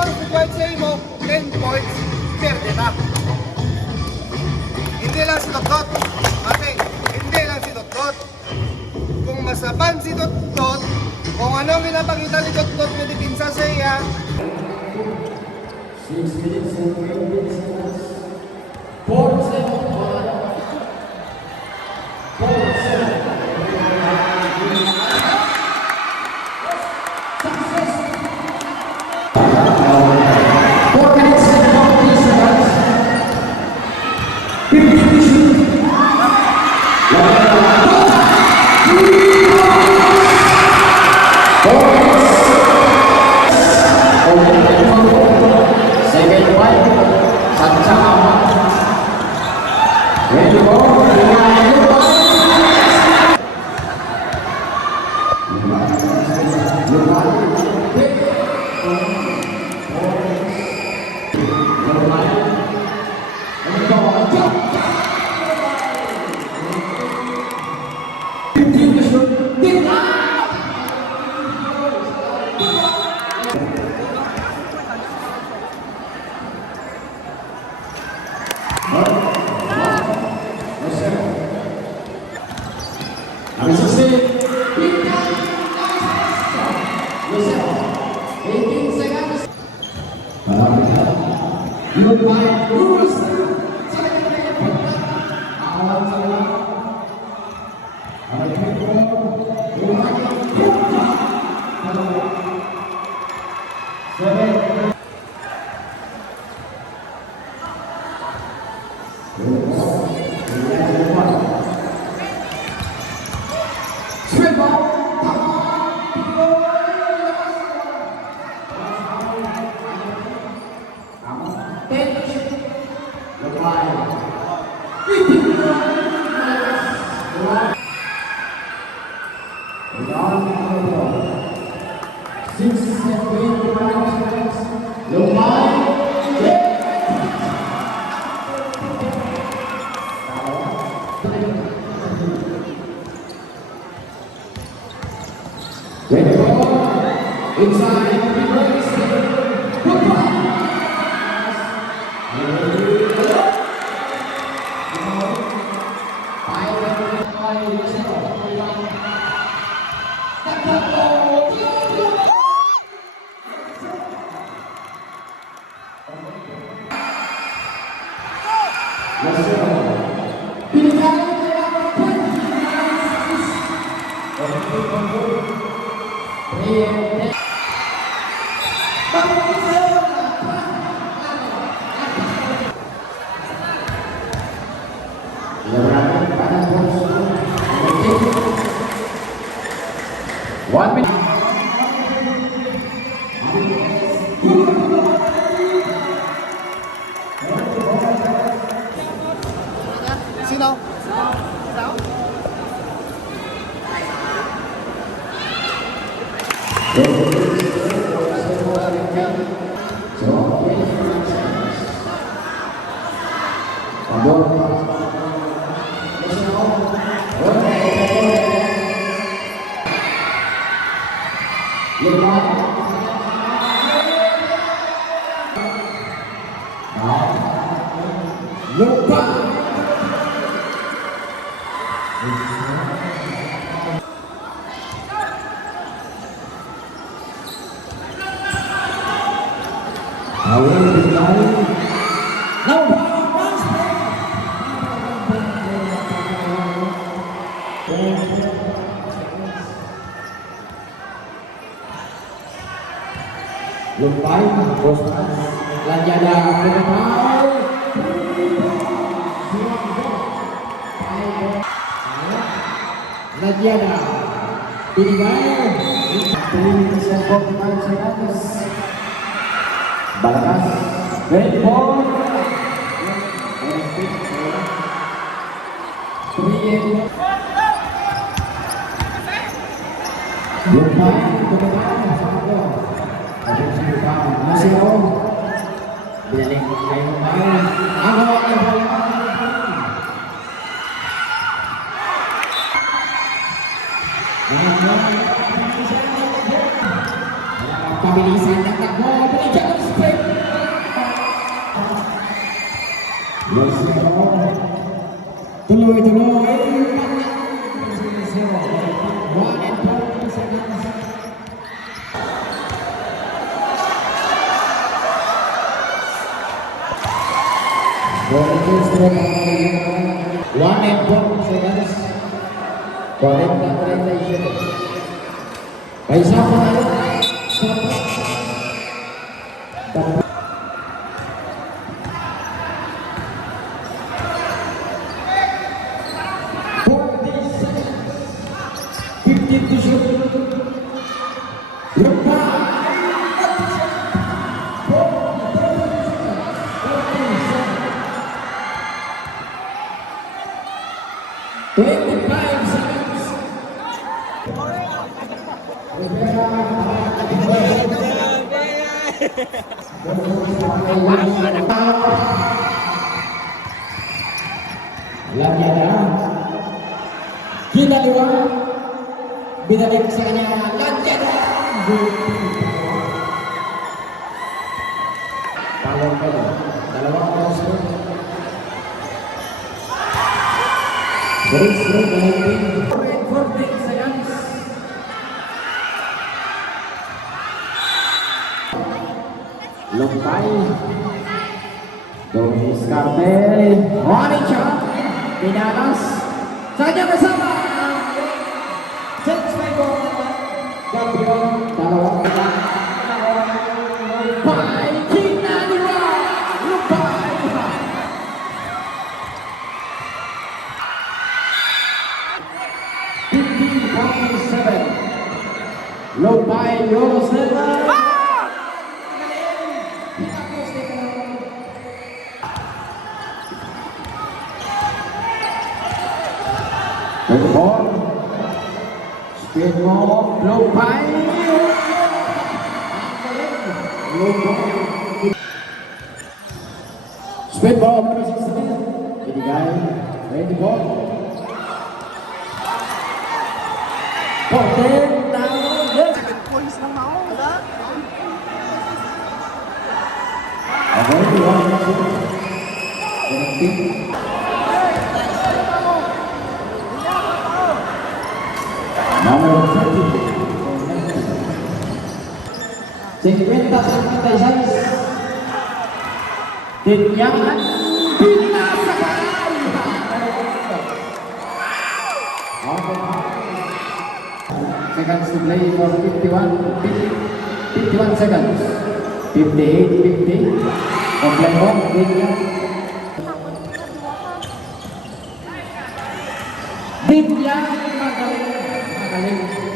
oras required sa imo, 10 points, perde na. Hindi lang si Dot-Dot. Kasi, hindi lang si Dot-Dot. Kung masaban si Dot-Dot, kung anong pinapakita ni Dot-Dot na dipinsa sa iya, 6 minutes and 20 seconds. 4-7. 4-7. sino? Lumpay, Bosman, Lanjada, Pinapau, Lanjada, Pinigay, Balakas, Red Ball, Lumpay, Pinapau, masih om biarin kayu main pabilisan yang tak mau Tuloy-tuloy. 1 and 4 seconds. One and 4 seconds. 40-37. May isa pa tayo. Dapat. 15 to shoot. Lupa. 25 seconds. Alam niya na. Kinaliwa. Binalik sa kanya. Landian. Talong ka na. Dalawang cross. Very strong. 14 seconds. Lumpay. Domis Cartel. Morning shot. Pinalas. Sa kanya kasama. James Michael. Gabriel. Dalawang kita. Lumpay. Kinaliwa. Lumpay. Lumpay. Yosefa. Ball. Speed mo. Lumpay. Speed ball. Number 16. Binigay. Ready ball. 14. Down. Yes. Okay. Number 30. 50-56. Tinyakan. Pinasakay. Seconds to play for 51 seconds. 58-50. Kompleto. Bigyan magaling.